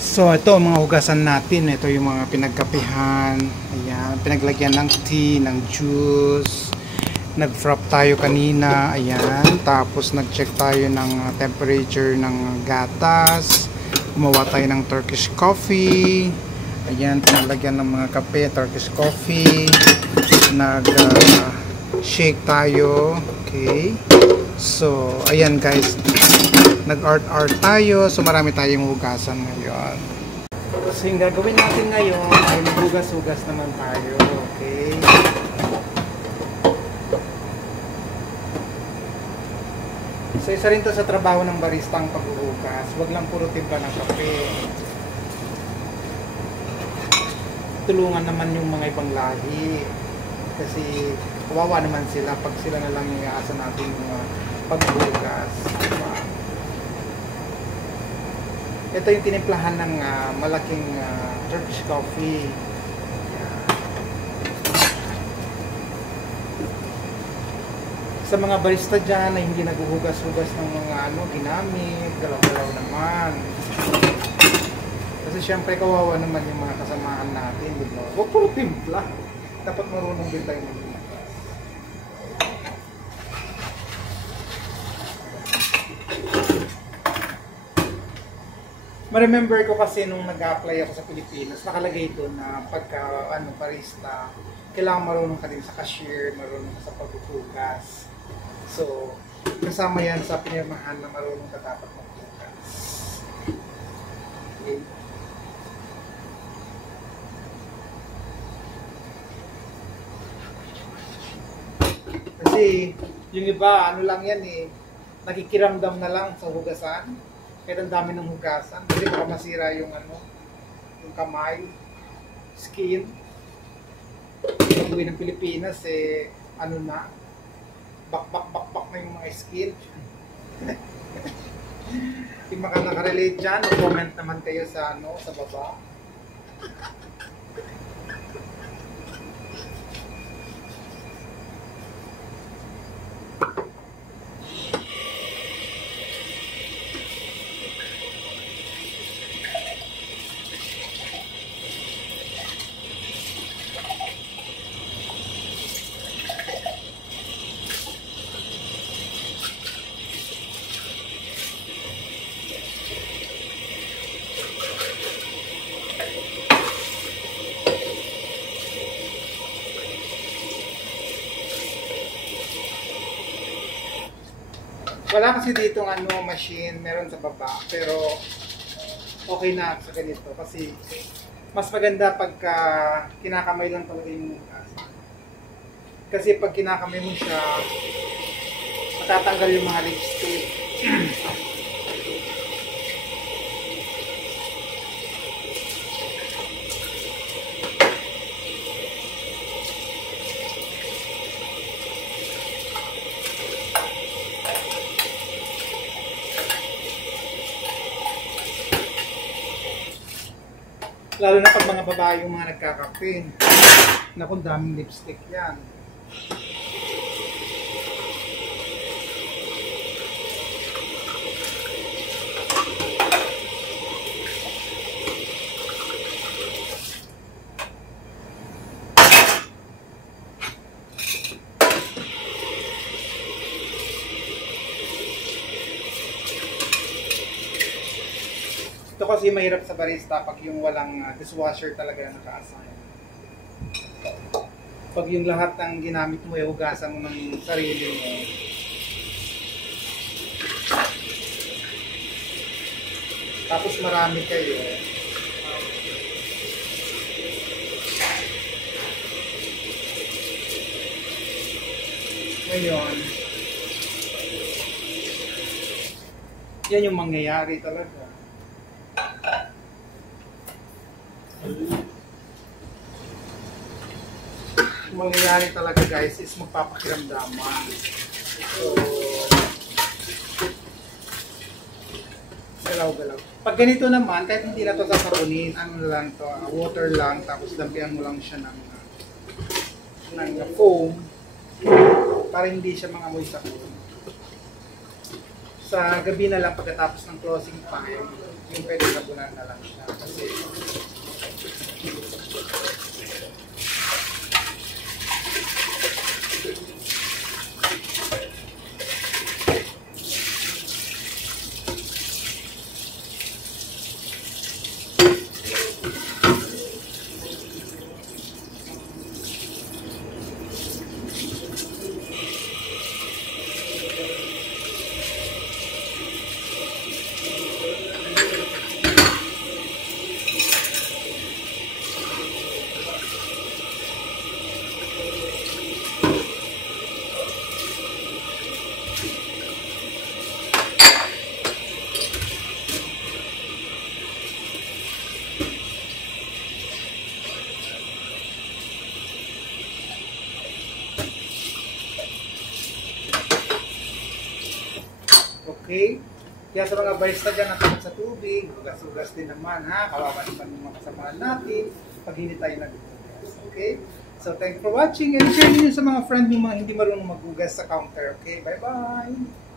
So ito mga hugasan natin, ito yung mga pinagkapihan, ayan, pinaglagyan ng tea, ng juice, nag-frap tayo kanina, ayan, tapos nag-check tayo ng temperature ng gatas, gumawa tayo ng Turkish coffee, ayan, pinalagyan ng mga kape, Turkish coffee, nag-shake tayo, okay, so ayan guys, nag-art tayo, so marami tayong hugasan ngayon. So yung gagawin natin ngayon ay maghugas-hugas naman tayo, okay? So isa rin to sa trabaho ng barista ang paghuhugas, wag lang puro timpla ng kape. Tulungan naman yung mga ibang lahi kasi kawawa naman sila pag sila na lang iaasa natin yung paghuhugas, diba? Ito yung tinimplahan ng malaking Turkish coffee. Sa mga barista dyan na hindi naghuhugas-hugas ng mga ginamit, galaw-galaw naman. Kasi syempre kawawa naman yung mga kasamahan natin, di ba? Huwag puro timpla. Dapat marunong din tayo maghugas. Ma-remember ko kasi nung nag-apply ako sa Pilipinas, nakalagay doon na pagka barista, kailangan marunong ka din sa cashier, marunong ka sa paghuhugas. So, kasama yan sa pinirmahan na marunong ka dapat maghugas. Okay. Kasi, yung iba, ano lang yan eh, nakikiramdam na lang sa hugasan. Kahit ang dami ng hugasan, kasi baka masira yung yung kamay, skin. Pag uwi ng Pilipinas, bak na yung mga skin. Yung mga nakarelate dyan, comment naman kayo sa sa baba. Wala kasi dito machine, meron sa baba, pero okay na sa ganito kasi mas maganda pagka kinakamay lang talaga yung hugasan. Kasi pag kinakamay mo siya, matatanggal yung mga lipstick. Lalo na pag mga babae yung mga nagkakape. Naku, daming lipstick yan. Ito kasi mahirap sa barista pag yung walang dishwasher talaga na naka-assign. Pag yung lahat ng ginamit mo ay hugasan mo ng sarili mo. Tapos marami kayo. Ngayon, yan yung mangyayari talaga. Mangyayari talaga guys is magpapakiramdaman. So, galaw-galaw. Pag ganito naman, kahit hindi na ito sasabunin, lang to, water lang, tapos dampihan mo lang siya ng foam para hindi siya mangamoy sa foam. sa gabi na lang pagkatapos ng closing time, yung pwede hapunan na lang siya. Kasi okay? Kaya sa mga barista dyan na takot sa tubig, ugas-ugas din naman ha, kawawa naman yung mga kasamahan natin pag hindi tayo nag-ugas, okay? So thanks for watching and share nyo sa mga friend nyo mga hindi marunong mag-ugas sa counter, okay? Bye-bye!